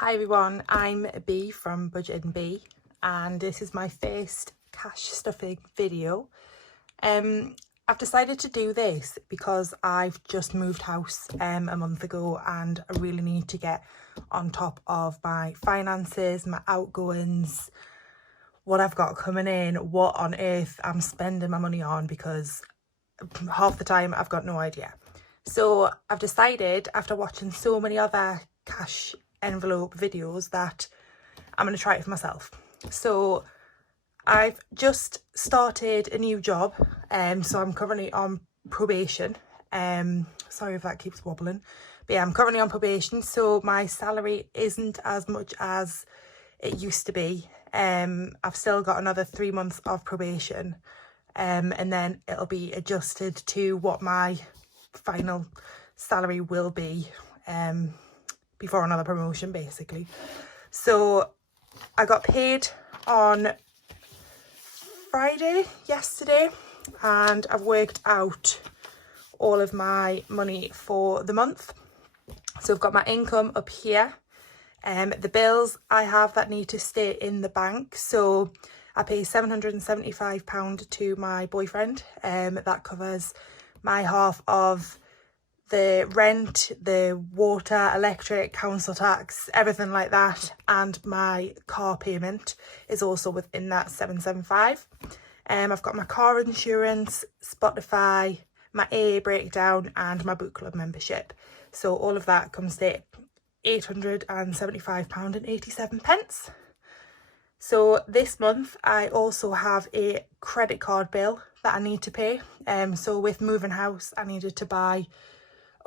Hi everyone, I'm B from Budget and B, and this is my first cash stuffing video. I've decided to do this because I've just moved house a month ago and I really need to get on top of my finances, my outgoings, what I've got coming in, what on earth I'm spending my money on, because half the time I've got no idea. So I've decided, after watching so many other cash envelope videos, that I'm going to try it for myself. So I've just started a new job, so I'm currently on probation. Sorry if that keeps wobbling, but yeah, I'm currently on probation, so my salary isn't as much as it used to be. I've still got another 3 months of probation, and then it'll be adjusted to what my final salary will be before another promotion, basically. So I got paid on Friday, yesterday, and I've worked out all of my money for the month. So I've got my income up here, the bills I have that need to stay in the bank. So I pay £775 to my boyfriend. That covers my half of the rent, the water, electric, council tax, everything like that, and my car payment is also within that 775. I've got my car insurance, Spotify, my AA breakdown, and my book club membership. So all of that comes to £875.87. So this month I also have a credit card bill that I need to pay. So with moving house, I needed to buy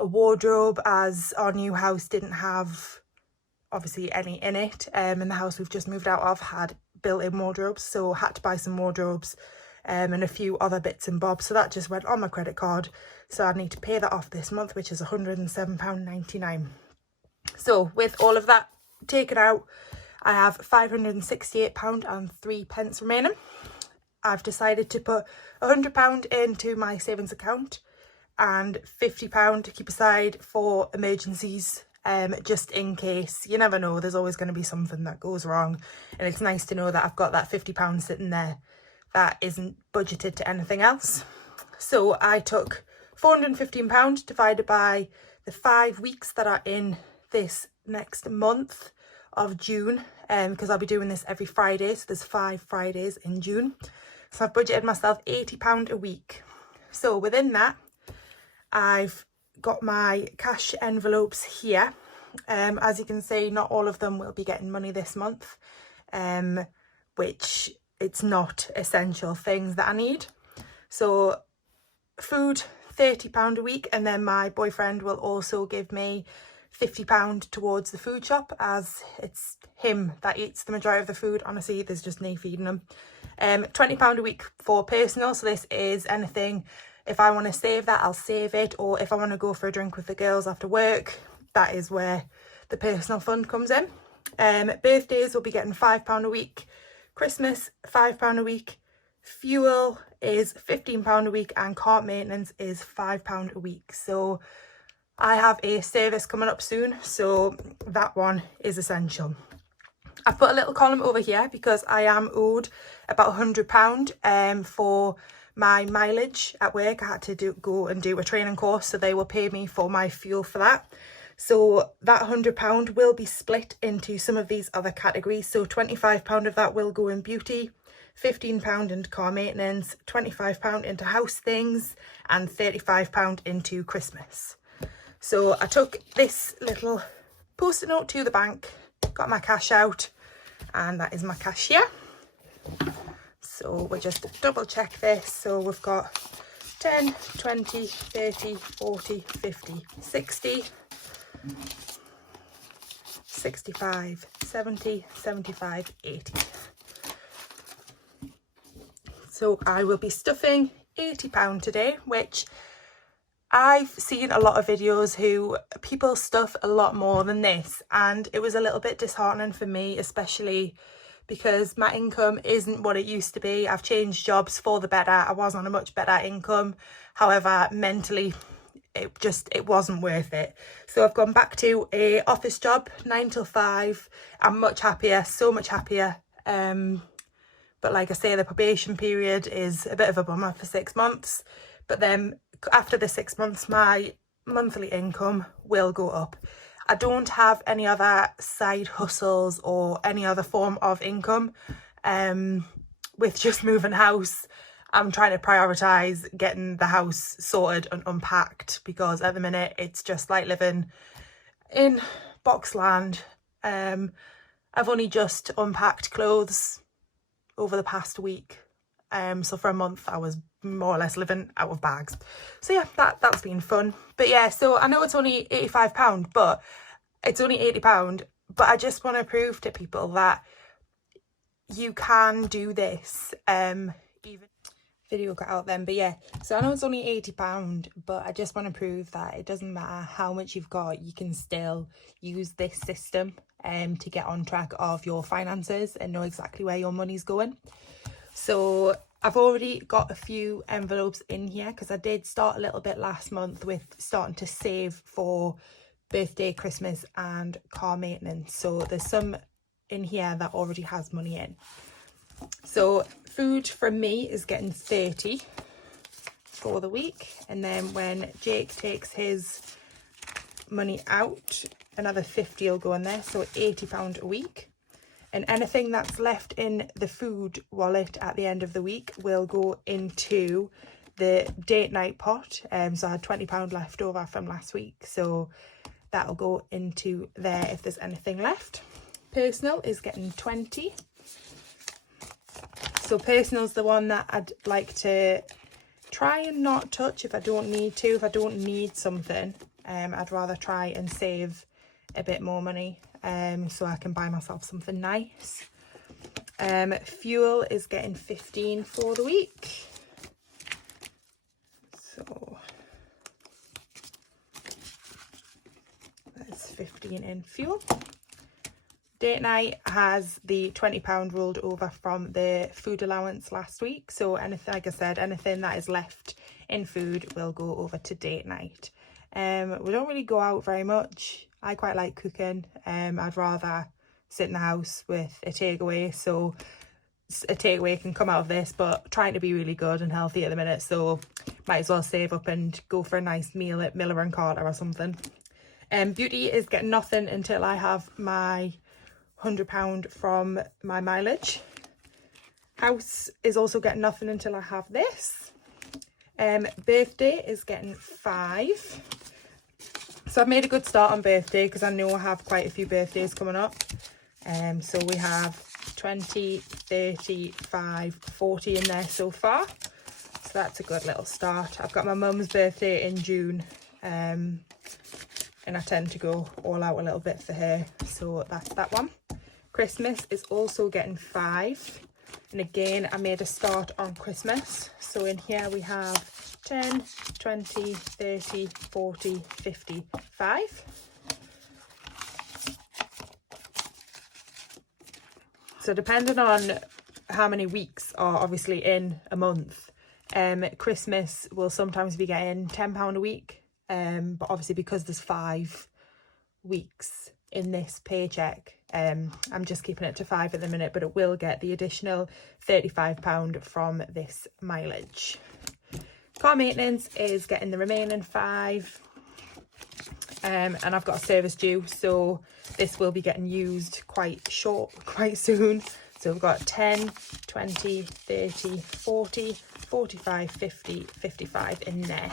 a wardrobe, as our new house didn't have obviously any in it, and the house we've just moved out of had built-in wardrobes, so I had to buy some wardrobes and a few other bits and bobs. So that just went on my credit card, so I need to pay that off this month, which is £107.99. So with all of that taken out, I have £568.03 remaining. I've decided to put £100 into my savings account and £50 to keep aside for emergencies, just in case. You never know, there's always going to be something that goes wrong, and it's nice to know that I've got that £50 sitting there that isn't budgeted to anything else. So I took £415 divided by the 5 weeks that are in this next month of June, because I'll be doing this every Friday, so there's 5 Fridays in June. So I've budgeted myself £80 a week. So within that, I've got my cash envelopes here. As you can see, not all of them will be getting money this month, which it's not essential things that I need. So food, £30 a week, and then my boyfriend will also give me £50 towards the food shop, as it's him that eats the majority of the food. Honestly, there's just no feeding him. £20 a week for personal, so this is anything. If I want to save that, I'll save it, or if I want to go for a drink with the girls after work, that is where the personal fund comes in. Birthdays will be getting £5 a week, Christmas £5 a week, fuel is £15 a week, and car maintenance is £5 a week. So I have a service coming up soon, so that one is essential. I've put a little column over here because I am owed about £100 for my mileage at work. I had to go and do a training course, so they will pay me for my fuel for that. So that £100 will be split into some of these other categories. So £25 of that will go in beauty, £15 into car maintenance, £25 into house things, and £35 into Christmas. So I took this little post-it note to the bank, got my cash out, and that is my cash here. So we'll just double check this. So we've got 10, 20, 30, 40, 50, 60, 65, 70, 75, 80. So I will be stuffing £80 today, which I've seen a lot of videos who people stuff a lot more than this, and it was a little bit disheartening for me, especially because my income isn't what it used to be. I've changed jobs for the better. I was on a much better income. However, mentally it wasn't worth it. So I've gone back to a office job, 9 till 5. I'm much happier, so much happier. But like I say, the probation period is a bit of a bummer for 6 months. But then after the 6 months, my monthly income will go up. I don't have any other side hustles or any other form of income. With just moving house, I'm trying to prioritise getting the house sorted and unpacked, because at the minute it's just like living in Boxland. I've only just unpacked clothes over the past week. So for a month I was more or less living out of bags. So yeah, that's been fun. But yeah, so I know it's only £85, but it's only £80. But I just want to prove to people that you can do this. Even video cut out then, but yeah, so I know it's only £80, but I just want to prove that it doesn't matter how much you've got, you can still use this system to get on track of your finances and know exactly where your money's going. So I've already got a few envelopes in here, because I did start a little bit last month with starting to save for birthday, Christmas and car maintenance. So there's some in here that already has money in. So food from me is getting 30 for the week, and then when Jake takes his money out, another 50 will go in there, so £80 a week. And anything that's left in the food wallet at the end of the week will go into the date night pot. So I had £20 left over from last week, so that'll go into there if there's anything left. Personal is getting 20. So personal's the one that I'd like to try and not touch if I don't need to. If I don't need something, I'd rather try and save a bit more money, so I can buy myself something nice. Fuel is getting 15 for the week. So that's 15 in fuel. Date night has the £20 rolled over from the food allowance last week. So anything, like I said, anything that is left in food will go over to date night. We don't really go out very much. I quite like cooking. I'd rather sit in the house with a takeaway. So a takeaway can come out of this, but trying to be really good and healthy at the minute. So might as well save up and go for a nice meal at Miller and Carter or something. Beauty is getting nothing until I have my £100 from my mileage. House is also getting nothing until I have this. Birthday is getting 5. So I've made a good start on birthday, because I know I have quite a few birthdays coming up. So we have 20, 30, 5, 40 in there so far. So that's a good little start. I've got my mum's birthday in June. And I tend to go all out a little bit for her. So that's that one. Christmas is also getting 5. And again, I made a start on Christmas. So in here we have 10, 20, 30, 40, 50, 5. So depending on how many weeks are obviously in a month, Christmas will sometimes be getting £10 a week. But obviously because there's 5 weeks in this paycheck, I'm just keeping it to 5 at the minute, but it will get the additional £35 from this mileage. Car maintenance is getting the remaining 5, and I've got a service due, so this will be getting used quite soon. So we've got 10, 20, 30, 40, 45, 50, 55 in there.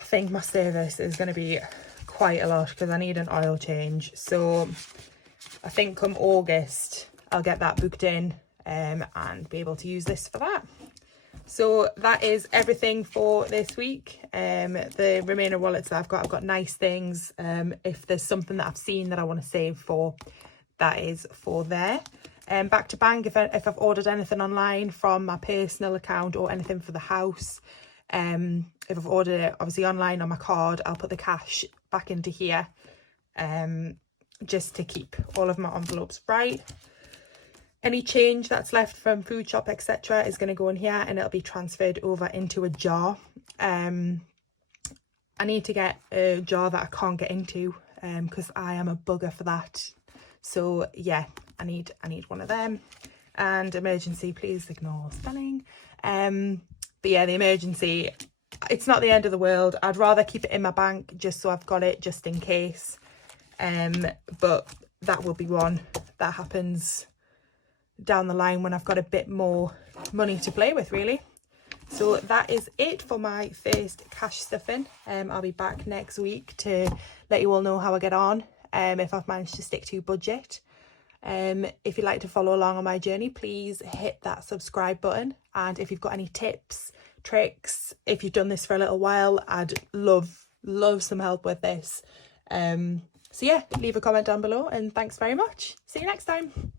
I think my service is going to be quite a lot, because I need an oil change. So I think come August I'll get that booked in, and be able to use this for that. So that is everything for this week. The remainder wallets that I've got nice things. If there's something that I've seen that I want to save for, that is for there. Back to bank, if I've ordered anything online from my personal account or anything for the house, if I've ordered it obviously online on my card, I'll put the cash back into here, just to keep all of my envelopes bright. Any change that's left from food shop, etc., is going to go in here and it'll be transferred over into a jar. I need to get a jar that I can't get into because I am a bugger for that. So yeah, I need one of them. And emergency, please ignore spelling. But yeah, the emergency, it's not the end of the world. I'd rather keep it in my bank just so I've got it just in case. But that will be one that happens down the line when I've got a bit more money to play with, really. So that is it for my first cash stuffing. I'll be back next week to let you all know how I get on, if I've managed to stick to budget. If you'd like to follow along on my journey, please hit that subscribe button. And if you've got any tips, tricks, if you've done this for a little while, I'd love some help with this. So yeah, leave a comment down below and thanks very much. See you next time.